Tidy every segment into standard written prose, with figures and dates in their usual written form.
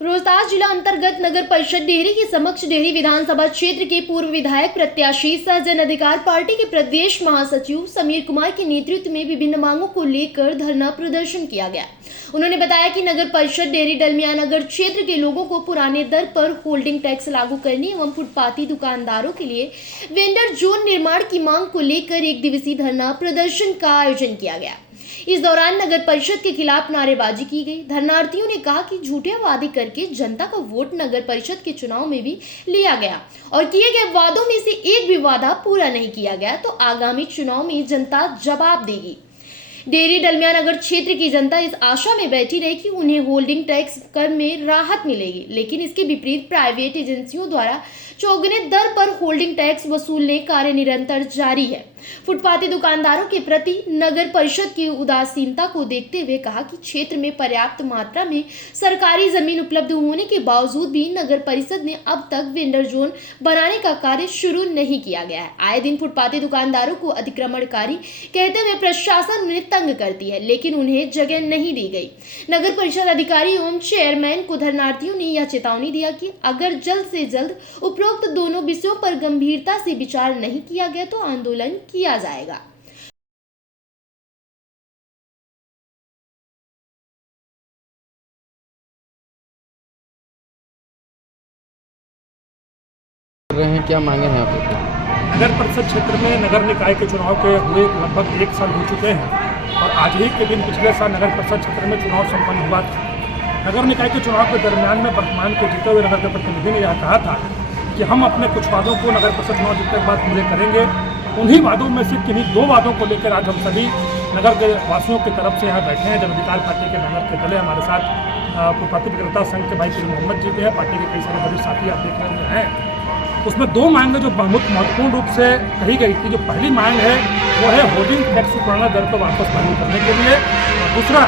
रोहतास जिला अंतर्गत नगर परिषद डेहरी के समक्ष डेहरी विधानसभा क्षेत्र के पूर्व विधायक प्रत्याशी सह जन अधिकार पार्टी के प्रदेश महासचिव समीर कुमार के नेतृत्व में विभिन्न मांगों को लेकर धरना प्रदर्शन किया गया। उन्होंने बताया कि नगर परिषद डेहरी डलमिया नगर क्षेत्र के लोगों को पुराने दर पर होल्डिंग टैक्स लागू करने एवं फुटपाथी दुकानदारों के लिए वेंडर जोन निर्माण की मांग को लेकर एक दिवसीय धरना प्रदर्शन का आयोजन किया गया। इस दौरान नगर परिषद के खिलाफ नारेबाजी की गई। धरनार्थियों ने कहा कि झूठे वादे करके जनता का वोट नगर परिषद के चुनाव में भी लिया गया और किए गए वादों में से एक भी वादा पूरा नहीं किया गया तो आगामी चुनाव में जनता जवाब देगी। डेहरी डलमिया नगर क्षेत्र की जनता इस आशा में बैठी रही कि उन्हें होल्डिंग टैक्स कर में राहत मिलेगी, लेकिन इसके विपरीत प्राइवेट एजेंसियों द्वारा चौगुने दर पर होल्डिंग टैक्स वसूलने कार्य निरंतर जारी है। फुटपाथी दुकानदारों के प्रति नगर परिषद की उदासीनता को देखते हुए कहा कि क्षेत्र में पर्याप्त मात्रा में सरकारी जमीन उपलब्ध होने के बावजूद भी नगर परिषद ने अब तक वेंडर जोन बनाने का कार्य शुरू नहीं किया गया है। आए दिन फुटपाथी दुकानदारों को अतिक्रमणकारी कहते हुए प्रशासन उन्हें तंग करती है, लेकिन उन्हें जगह नहीं दी गई। नगर परिषद अधिकारी एवं चेयरमैन को धरनार्थियों ने यह चेतावनी दिया कि अगर जल्द से जल्द उपरोक्त दोनों विषयों पर गंभीरता से विचार नहीं किया गया तो आंदोलन किया जाएगा। कर रहे हैं, क्या मांगे हैं आप लोग? नगर परिषद क्षेत्र में नगर निकाय के चुनाव के हुए लगभग 1 साल हो चुके हैं और आज ही के दिन पिछले साल नगर परिषद क्षेत्र में चुनाव संपन्न हुआ था। नगर निकाय के चुनाव के दरमियान में वर्तमान के जीते हुए नगर के प्रतिनिधि ने यह कहा था कि हम अपने कुछ वादों को नगर परिषद चुनाव जीतने के बाद पूरे करेंगे। उन्हीं वादों में से किन्हीं 2 वादों को लेकर आज हम सभी नगर के वासियों की तरफ से यहाँ बैठे हैं। जन अधिकार पार्टी के बैनर के तले हमारे साथ फुटपाथी विक्रेता संघ के भाई पीर मोहम्मद जी भी हैं, पार्टी के कई सारे बड़े साथी आप देख रहे हैं। उसमें 2 मांगें जो बहुत महत्वपूर्ण रूप से कही गई थी। जो पहली मांग है वो है होल्डिंग टैक्स को पुराना दर पर वापस लागू करने के लिए, और दूसरा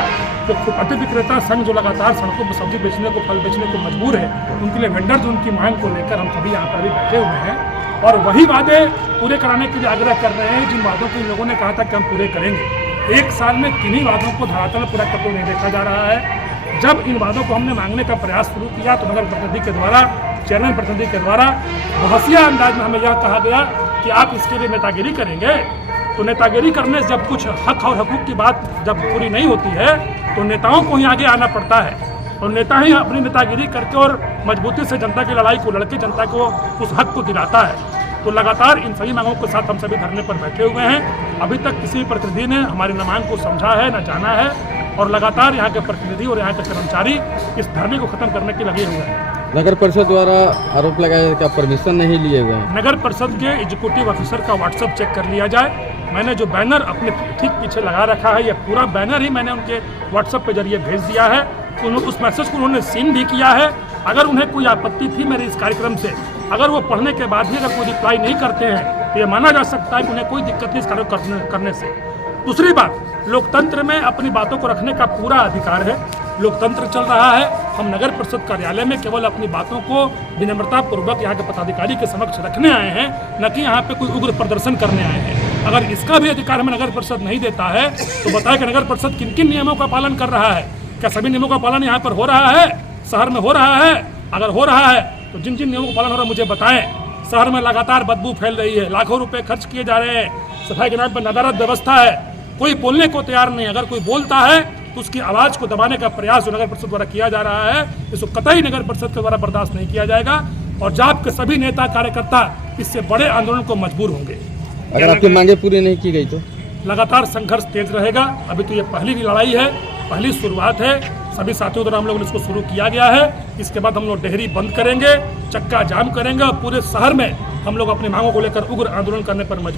जो फुटपाथी विक्रेता संघ जो लगातार सड़कों पर सब्जी बेचने को, फल बेचने को मजबूर है, उनके लिए वेंडर जोन की मांग को लेकर हम सभी यहाँ पर भी बैठे हुए हैं और वही वादे पूरे कराने के लिए आग्रह कर रहे हैं जिन वादों को इन लोगों ने कहा था कि हम पूरे करेंगे। 1 साल में किन्हीं वादों को धरातल पूरा करते नहीं देखा जा रहा है। जब इन वादों को हमने मांगने का प्रयास शुरू किया तो नगर प्रतिनिधि के द्वारा, चेयरमैन प्रतिनिधि के द्वारा बहसिया अंदाज में हमें यह कहा गया कि आप इसके लिए नेतागिरी करेंगे। तो नेतागिरी करने से जब कुछ हक और हकूक़ की बात जब पूरी नहीं होती है तो नेताओं को ही आगे आना पड़ता है और नेता ही अपनी नेतागिरी करके और मजबूती से जनता की लड़ाई को लड़के जनता को उस हक को दिलाता है। तो लगातार इन सभी मांगों के साथ हम सभी धरने पर बैठे हुए हैं। अभी तक किसी प्रतिनिधि ने हमारी न मांग को समझा है न जाना है और लगातार यहाँ के प्रतिनिधि और यहाँ के कर्मचारी इस धरने को खत्म करने के लगे हुए हैं। नगर परिषद द्वारा आरोप लगाया कि परमिशन नहीं लिए हुए हैं। नगर परिषद के एग्जीक्यूटिव ऑफिसर का व्हाट्सएप चेक कर लिया जाए। मैंने जो बैनर अपने ठीक पीछे लगा रखा है, यह पूरा बैनर ही मैंने उनके व्हाट्सएप के जरिए भेज दिया है। उस मैसेज को उन्होंने सीन भी किया है। अगर उन्हें कोई आपत्ति थी मेरे इस कार्यक्रम से, अगर वो पढ़ने के बाद भी अगर कोई रिप्लाई नहीं करते हैं तो ये माना जा सकता है कि उन्हें कोई दिक्कत नहीं इस कार्य करने से। दूसरी बात, लोकतंत्र में अपनी बातों को रखने का पूरा अधिकार है। लोकतंत्र चल रहा है। हम नगर परिषद कार्यालय में केवल अपनी बातों को विनम्रता पूर्वक यहाँ के पदाधिकारी के समक्ष रखने आए हैं, न कि यहाँ पे कोई उग्र प्रदर्शन करने आए हैं। अगर इसका भी अधिकार हमें नगर परिषद नहीं देता है तो बताए कि नगर परिषद किन किन नियमों का पालन कर रहा है। क्या सभी नियमों का पालन यहाँ पर हो रहा है? शहर में हो रहा है? अगर हो रहा है तो जिन जिन नियमों का पालन हो रहा है मुझे बताएं। शहर में लगातार बदबू फैल रही है, लाखों रुपए खर्च किए जा रहे हैं, सफाई के नाम पर नदारद व्यवस्था है, कोई बोलने को तैयार नहीं। अगर कोई बोलता है तो उसकी आवाज को दबाने का प्रयास जो नगर परिषद द्वारा किया जा रहा है, इसको कतई नगर परिषद के द्वारा बर्दाश्त नहीं किया जाएगा और जाप के सभी नेता कार्यकर्ता इससे बड़े आंदोलन को मजबूर होंगे। अगर आपकी मांगे पूरी नहीं की गई तो लगातार संघर्ष तेज रहेगा। अभी तो ये पहली लड़ाई है, पहली शुरुआत है। सभी साथियों द्वारा हम लोगों ने इसको शुरू किया गया है। इसके बाद हम लोग डेहरी बंद करेंगे, चक्का जाम करेंगे और पूरे शहर में हम लोग अपनी मांगों को लेकर उग्र आंदोलन करने पर मजबूर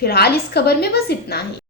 फिलहाल इस खबर में बस इतना ही।